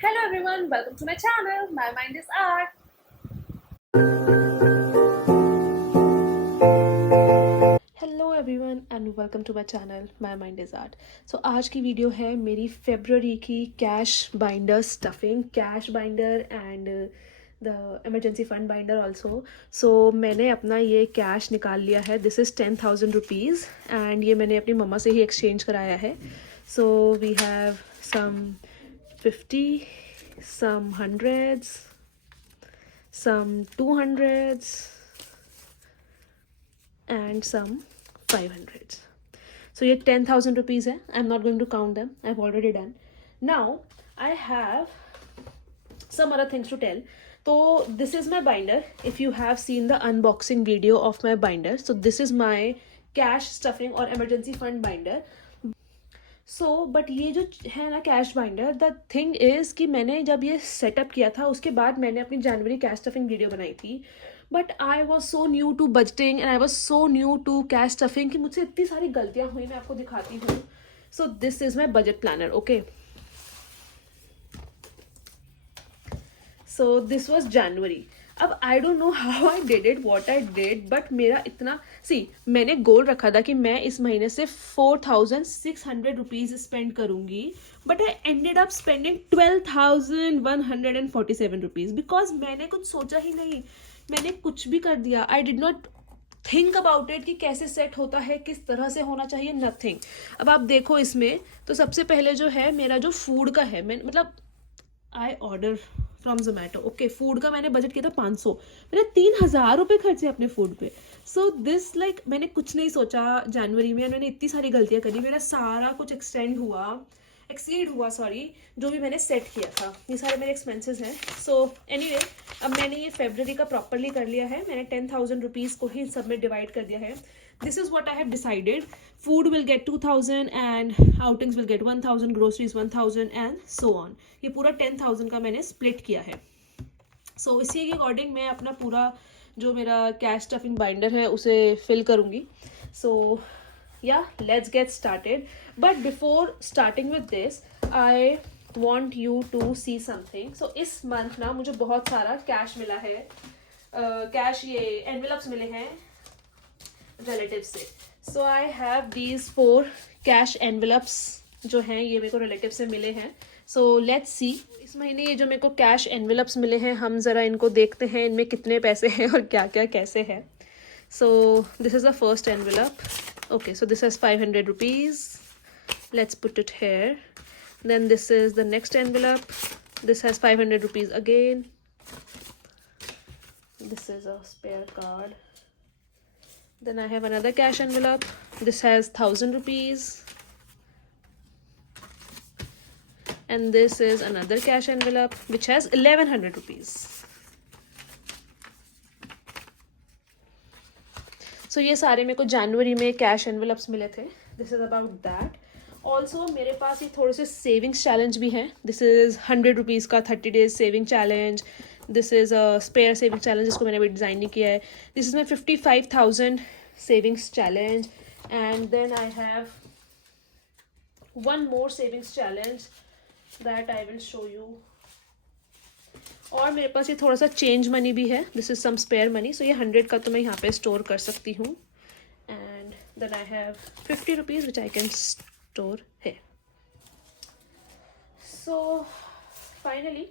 Hello everyone, welcome to my channel. My mind is art. Hello everyone and welcome to my channel my mind is art. So आज की video है मेरी February की cash binder stuffing, cash binder and the emergency fund binder also. So मैंने अपना ये कैश निकाल लिया है। दिस इज़ 10,000 रुपीज़ एंड ये मैंने अपनी मम्मा से ही एक्सचेंज कराया है। So we have some 50, some hundreds, some 200s and some 500s. So ये 10,000 rupees है. I'm not going to count them. I've already done. Now I have some other things to tell. So this is my binder. If you have seen the unboxing video of my binder, so this is my cash stuffing or emergency fund binder. But ये जो है ना cash binder, the thing is कि मैंने जब ये सेटअप किया था उसके बाद मैंने अपनी जनवरी कैश स्टफिंग वीडियो बनाई थी, but I was so new to budgeting and I was so new to cash stuffing कि मुझसे इतनी सारी गलतियां हुई। मैं आपको दिखाती हूँ। So this is my budget planner. Okay, so this was January. अब I don't know how I did it, what I did, but मेरा इतना मैंने गोल रखा था कि मैं इस महीने से 4,600 रुपीज स्पेंड करूंगी, but I ended up spending 12,147 rupees because मैंने कुछ सोचा ही नहीं। मैंने कुछ भी कर दिया। I did not think about it कि कैसे सेट होता है, किस तरह से होना चाहिए, नथिंग। अब आप देखो इसमें, तो सबसे पहले जो है मेरा जो फूड का है, मैं मतलब I order from Zomato. Okay, food का मैंने बजट किया था 500। मैंने 3,000 रुपये खर्चे अपने फूड पे। सो दिस लाइक मैंने कुछ नहीं सोचा जनवरी में, मैंने इतनी सारी गलतियां करी, मेरा सारा कुछ एक्सीड हुआ सॉरी, जो भी मैंने सेट किया था। ये सारे मेरे एक्सपेंसेस हैं। सो एनीवे, अब मैंने ये फेब्रवरी का प्रॉपरली कर लिया है। मैंने 10,000 रुपीज़ को ही सब में डिवाइड कर दिया है। This is what I have decided. Food will get 2,000 and outings will get 1,000, ग्रोसरीज 1,000 एंड सो ऑन। ये पूरा 10,000 का मैंने स्प्लिट किया है। सो इसी के अकॉर्डिंग मैं अपना पूरा जो मेरा कैश स्टफिंग बाइंडर है उसे फिल करूँगी। सो yeah, let's get started. But before starting with this, I want you to see something. So इस month ना मुझे बहुत सारा कैश मिला है। कैश ये एनवेलप्स मिले हैं रिलेटिव से। So I have these 4 cash envelopes जो हैं, ये मेरे को रिलेटिव से मिले हैं। सो लेट्स सी, इस महीने ये जो मेरे को कैश एनवेलप्स मिले हैं, हम ज़रा इनको देखते हैं इनमें कितने पैसे हैं और क्या क्या कैसे है। So this is the first envelope. Okay, so this has 500 rupees. Let's put it here. Then this is the next envelope. This has 500 rupees again. This is a spare card. Then I have another cash envelope. This has 1,000 rupees. And this is another cash envelope which has 1,100 rupees. सो ये सारे मेरे को जनवरी में cash envelopes मिले थे। This is about that. Also मेरे पास ये थोड़े से सेविंग्स चैलेंज भी हैं। दिस इज़ 100 रुपीज़ का 30 days saving challenge. This is a spare saving challenge, जिसको मैंने अभी डिज़ाइन नहीं किया है। This is my 55,000 savings challenge. And then I have one more savings challenge that I will show you. और मेरे पास ये थोड़ा सा चेंज मनी भी है। This is some spare money. So ये 100 का तो मैं यहाँ पे स्टोर कर सकती हूँ। And then I have 50 rupees which I can store है। So finally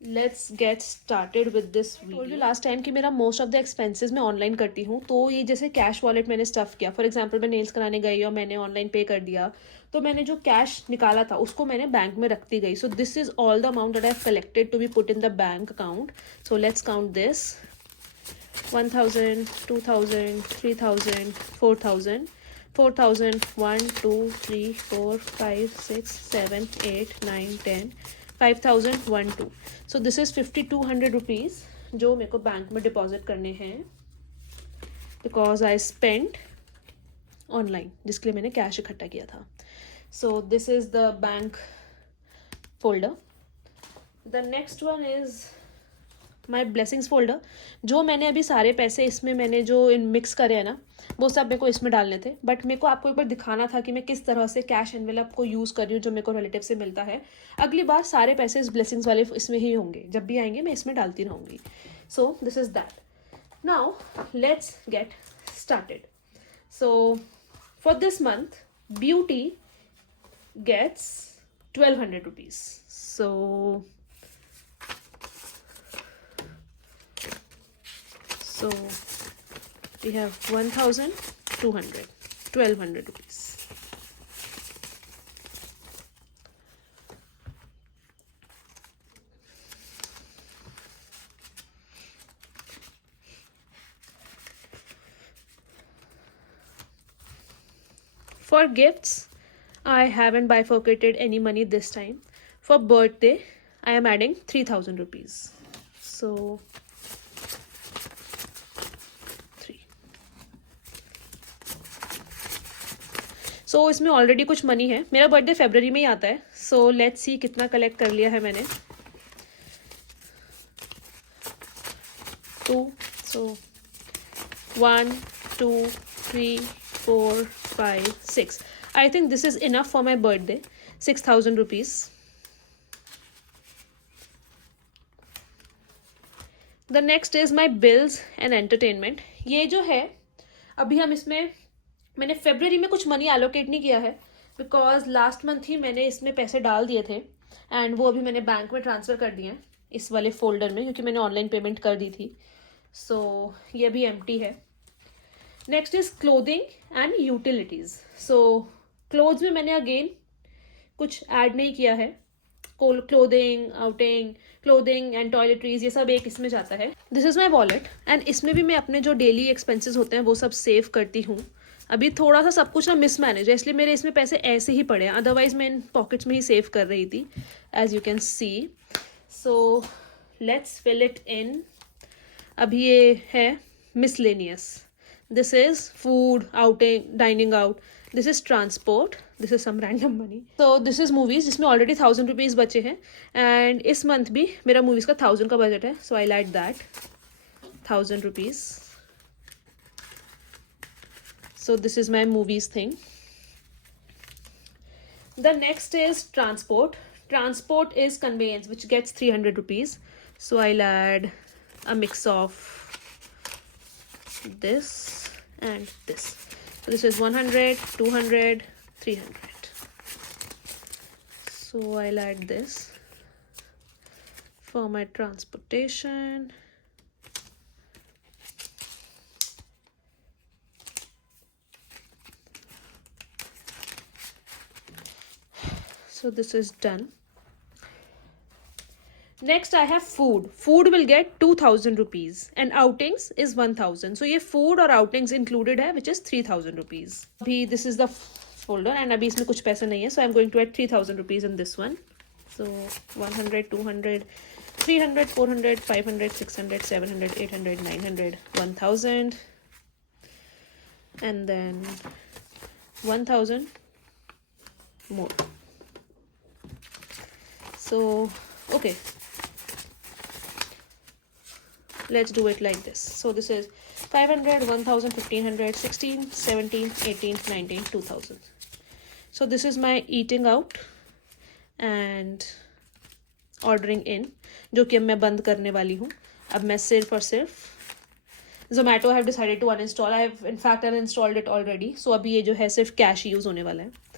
let's get started with this video. Last time कि मेरा मोस्ट ऑफ द एक्सपेंसेस मैं ऑनलाइन करती हूँ, तो ये जैसे कैश वॉलेट मैंने स्टफ किया, फॉर एग्जांपल मैं नेल्स कराने गई और मैंने ऑनलाइन पे कर दिया, तो मैंने जो कैश निकाला था उसको मैंने बैंक में रखती गई। So this is all the amount that I have collected to be put in the bank account. So let's count this. 1,000, 2,000, 3,000, 4,000, 4,000, 1, 2, 3, 4, 5, 6, 7, 8, 9, 10, 5,000, 1, 2. So this is 5,200 रुपीज़ जो मेरे को बैंक में डिपॉजिट करने हैं, बिकॉज आई स्पेंड ऑनलाइन, जिसके लिए मैंने कैश इकट्ठा किया था। सो this is the bank folder. The next one is my blessings folder, जो मैंने अभी सारे पैसे इसमें मैंने जो इन मिक्स करे हैं ना, वो सब मेरे को इसमें डालने थे, बट मेरे को आपको एक बार दिखाना था कि मैं किस तरह से कैश एनवेलप को यूज़ कर रही हूँ जो मेरे को रिलेटिव से मिलता है. अगली बार सारे पैसे इस ब्लेसिंग्स वाले इसमें ही होंगे, जब भी आएंगे मैं इसमें डालती रहूँगी. सो this is that. Now let's get started. So for this month beauty gets 1200 rupees. So we have 1200, 1200 rupees. For gifts, I haven't bifurcated any money this time. For birthday, I am adding 3000 rupees. So 3. So इसमें ऑलरेडी कुछ मनी है. मेरा बर्थडे फरवरी में ही आता है. So let's see कितना कलेक्ट कर लिया है मैंने. 2. So 1, 2, 3, 4, 5, 6. I think this is enough for my birthday. 6000 rupees. The next is my bills and entertainment. ये जो है अभी हम इसमें मैंने फरवरी में कुछ मनी एलोकेट नहीं किया है, बिकॉज लास्ट मंथ ही मैंने इसमें पैसे डाल दिए थे एंड वो अभी मैंने बैंक में ट्रांसफ़र कर दिए हैं इस वाले फोल्डर में, क्योंकि मैंने ऑनलाइन पेमेंट कर दी थी. सो ये भी एम्प्टी है. Next is clothing and utilities. सो क्लोथ्स में मैंने अगेन कुछ ऐड नहीं किया है. Clothing, outing, clothing and toiletries, ये सब एक इसमें जाता है. This is my wallet and इसमें भी मैं अपने जो डेली एक्सपेंसेस होते हैं वो सब सेव करती हूँ. अभी थोड़ा सा सब कुछ ना मिसमैनेज है, इसलिए मेरे इसमें पैसे ऐसे ही पड़े हैं, अदरवाइज मैं इन पॉकेट्स में ही सेव कर रही थी, as you can see. So let's fill it in. अभी ये है miscellaneous. This is food, outing, dining out. This is transport. This is some random money. तो दिस इज़ मूवीज़, जिसमें ऑलरेडी 1000 रुपीज़ बचे हैं एंड इस मंथ भी मेरा मूवीज़ का 1000 का बजट है. So I like that 1000 rupees. So this is my movies thing. The next is transport. Transport is conveyance, which gets 300 rupees. So I'll add a mix of this and this. So this is 100, 200, 300. So I'll add this for my transportation. So this is done. Next I have food. Food will get 2000 rupees and outings is 1000. So ये food और outings included है, which is 3000 rupees. अभी this is the folder and अभी इसमें कुछ पैसे नहीं है, so I'm going to add 3000 rupees in this one. So 100, 200, 300, 400, 500, 600, 700, 800, 900, 1000 and then 1000 more. So okay, let's do it like this. So this is 500, 1000, 1500, 16, 17, 18, 19, 2000. So this is my eating out and ordering in, जो कि अब मैं बंद करने वाली हूँ. अब मैं सिर्फ और सिर्फ Zomato I have decided to uninstall. I have in fact uninstalled it already. So अभी ये जो है सिर्फ कैश यूज़ होने वाला है.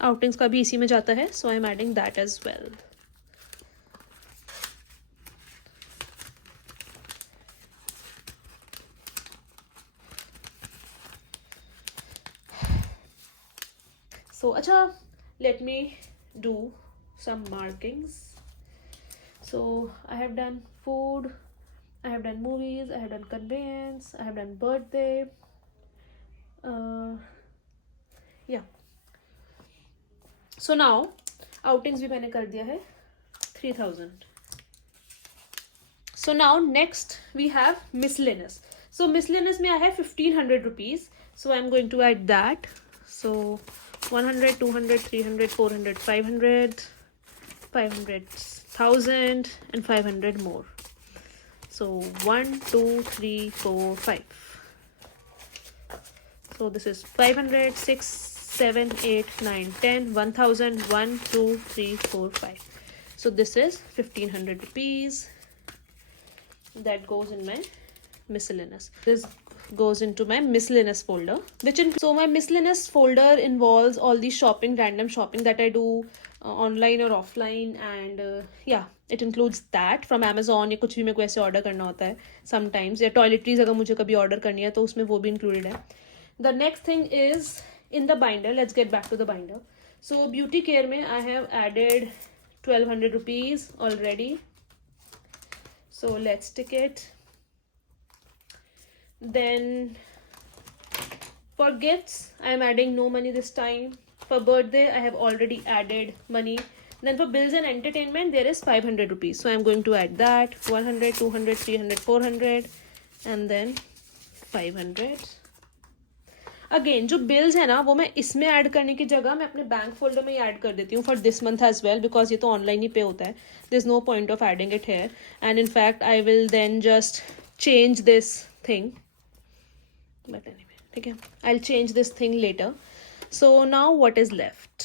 आउटिंग्स का भी इसी में जाता है, so I am adding that as well. So अच्छा, let me do some markings. So I have done food, I have done movies, I have done conveyance, I have done birthday. Yeah. So now outings भी मैंने कर दिया है 3000. So now next we have miscellaneous. So miscellaneous में I have 1500 rupees. So I'm going to add that. So 100, 200, 300, 400, 500, 500, 1,500 more. So 1, 2, 3, 4, 5. So this is 500, 6, 7, 8, 9, 10, 1,000, 1, 2, 3, 4, 5. So this is 1,500 rupees. That goes in my miscellaneous. This goes into my miscellaneous folder, so my miscellaneous folder involves all the shopping, random shopping that I do online or offline, and yeah, it includes that from Amazon या कुछ भी मेरे को ऐसे order करना होता है sometimes, या toiletries अगर मुझे कभी order करनी है तो उसमें वो भी included है. The next thing is in the binder. Let's get back to the binder. So beauty care में I have added 1,200 rupees already. So let's tick it. Then for gifts, I am adding no money this time. For birthday, I have already added money. Then for bills and entertainment, there is 500 rupees. So I am going to add that. 100, 200, 300, 400, and then 500. अगेन जो बिल्स है ना वो मैं इसमें ऐड करने की जगह मैं अपने बैंक फोल्डर में ही ऐड कर देती हूँ for this month as well, because ये तो ऑनलाइन ही पे होता है. There is no point of adding it here, and in fact I will then just change this thing, but anyway ठीक है, I will change this thing later. So now what is left,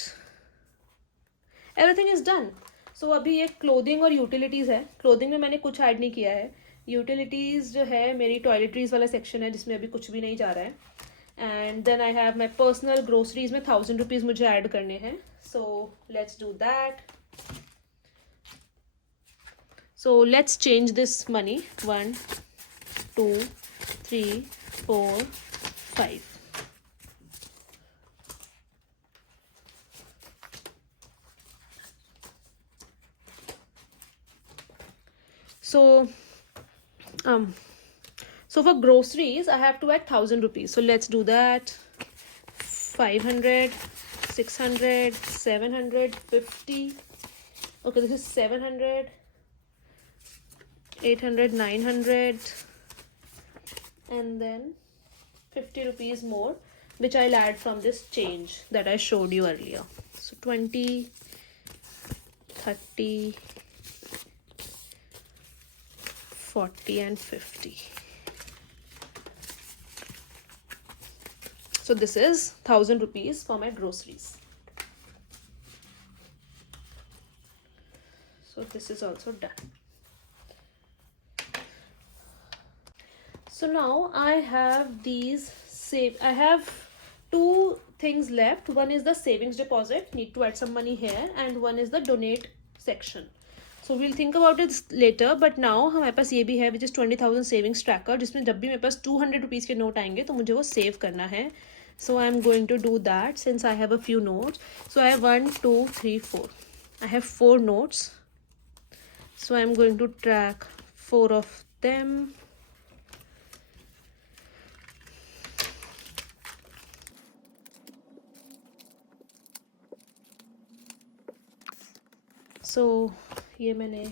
everything is done. So अभी ये क्लोथिंग और यूटिलिटीज़ है. क्लोथिंग में मैंने कुछ ऐड नहीं किया है. यूटिलिटीज़ जो है मेरी टॉयलेटरीज वाला सेक्शन है जिसमें अभी कुछ भी नहीं जा रहा है. And then I have my personal groceries में 1,000 rupees मुझे ऐड करने हैं. So let's do that. So let's change this money. 1, 2, 3, 4, 5. So for groceries, I have to add 1,000 rupees. So let's do that. 500, 600, 750. Okay, this is 700, 800, 900, and then 50 rupees more, which I'll add from this change that I showed you earlier. So 20, 30, 40, and 50. So this is 1,000 rupees for my groceries. So this is also done. So now I have I have two things left. One is the savings deposit, need to add some money here, and one is the donate section. So we'll think about it later, but now हमारे पास ये भी है which is 20,000 savings tracker, जिसमें जब भी मेरे पास 200 rupees के नोट आएंगे तो मुझे वो सेव करना है. So I'm going to do that since I have a few notes. So I have 1, 2, 3, 4. I have 4 notes. So I'm going to track 4 of them. So ये मैंने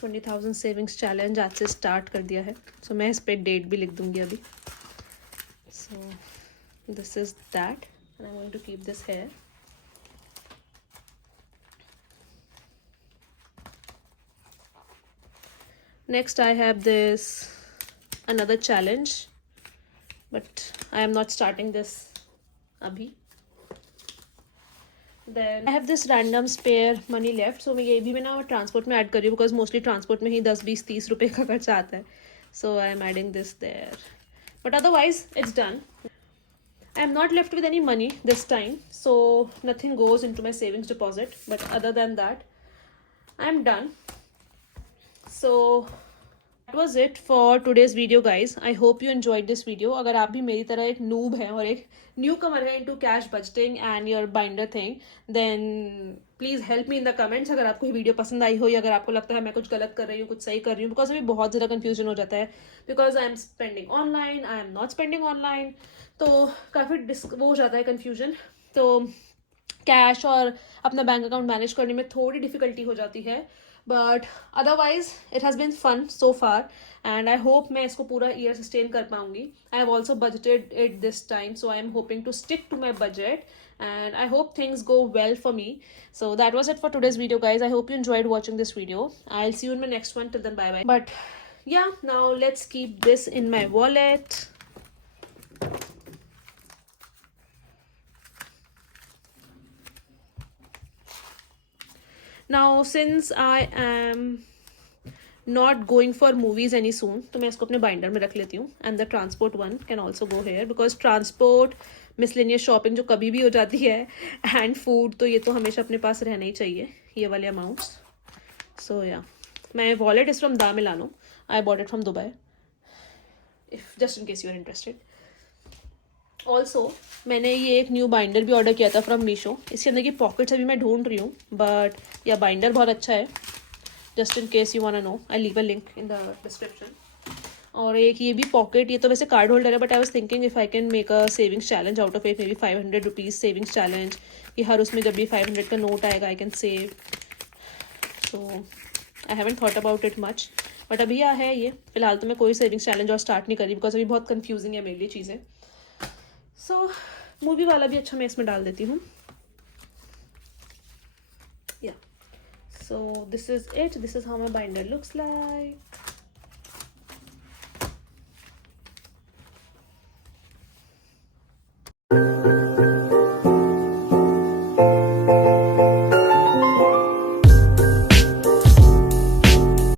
20,000 savings challenge आज से start कर दिया है. So मैं इस पे डेट भी लिख दूंगी अभी. So this is that, and I'm going to keep this here. Next I have this another challenge, but I am not starting this abhi. Then I have this random spare money left, so मैं ये भी मैं ना ट्रांसपोर्ट में ऐड कर रही हूँ because mostly transport में ही 10, 20, 30 रुपए का खर्चा आता है. So I am adding this there. But otherwise, it's done. I am not left with any money this time, so nothing goes into my savings deposit. But other than that, I am done. So that was it for today's video, guys. I hope you enjoyed this video. अगर आप भी मेरी तरह एक noob है और एक newcomer है into cash budgeting and your binder thing, then please help me in the comments. अगर आपको ये वीडियो पसंद आई हो या अगर आपको लगता है मैं कुछ गलत कर रही हूँ, कुछ सही कर रही हूँ, बिकॉज अभी बहुत ज़्यादा कन्फ्यूजन हो जाता है, because I am spending online, I am not spending online, तो काफ़ी वो हो जाता है कन्फ्यूजन. तो कैश और अपना बैंक अकाउंट मैनेज करने में थोड़ी डिफ़िकल्टी हो जाती है. But otherwise it has been fun so far and I hope मैं इसको पूरा ईयर सस्टेन कर पाऊंगी. I have also budgeted it this time, so I am hoping to stick to my budget and I hope things go well for me. So that was it for today's video, guys. I hope you enjoyed watching this video. I'll see you in my next one. Till then, bye bye. But yeah, now let's keep this in my wallet. Now since I am not going for movies any soon, तो मैं इसको अपने बाइंडर में रख लेती हूँ. And the transport one can also go here because transport, miscellaneous shopping जो कभी भी हो जाती है, and food, तो ये तो हमेशा अपने पास रहना ही चाहिए, ये वाले amounts. So yeah, my wallet is from Da Milano. I bought it from Dubai. If just in case you are interested. Also मैंने ये एक न्यू बाइंडर भी ऑर्डर किया था फ्रॉम मीशो. इसके अंदर की पॉकेट्स अभी मैं ढूंढ रही हूँ, बट या बाइंडर बहुत अच्छा है. Just in case you want to know, I leave a link in the description. और एक ये भी पॉकेट, ये तो वैसे कार्ड होल्डर है, but I was thinking if I can make a savings challenge out of it, maybe 500 rupees savings challenge, कि हर उसमें जब भी 500 का नोट आएगा I can save. So I haven't thought about it much, but अभी यह है ये. फिलहाल तो मैं कोई सेविंग्स चैलेंज और स्टार्ट नहीं करी बिकॉज अभी बहुत कन्फ्यूजिंग है मेरे लिए चीज़ें. सो मूवी वाला भी अच्छा मैं इसमें डाल देती हूँ. या सो this is it. This is how my binder looks like.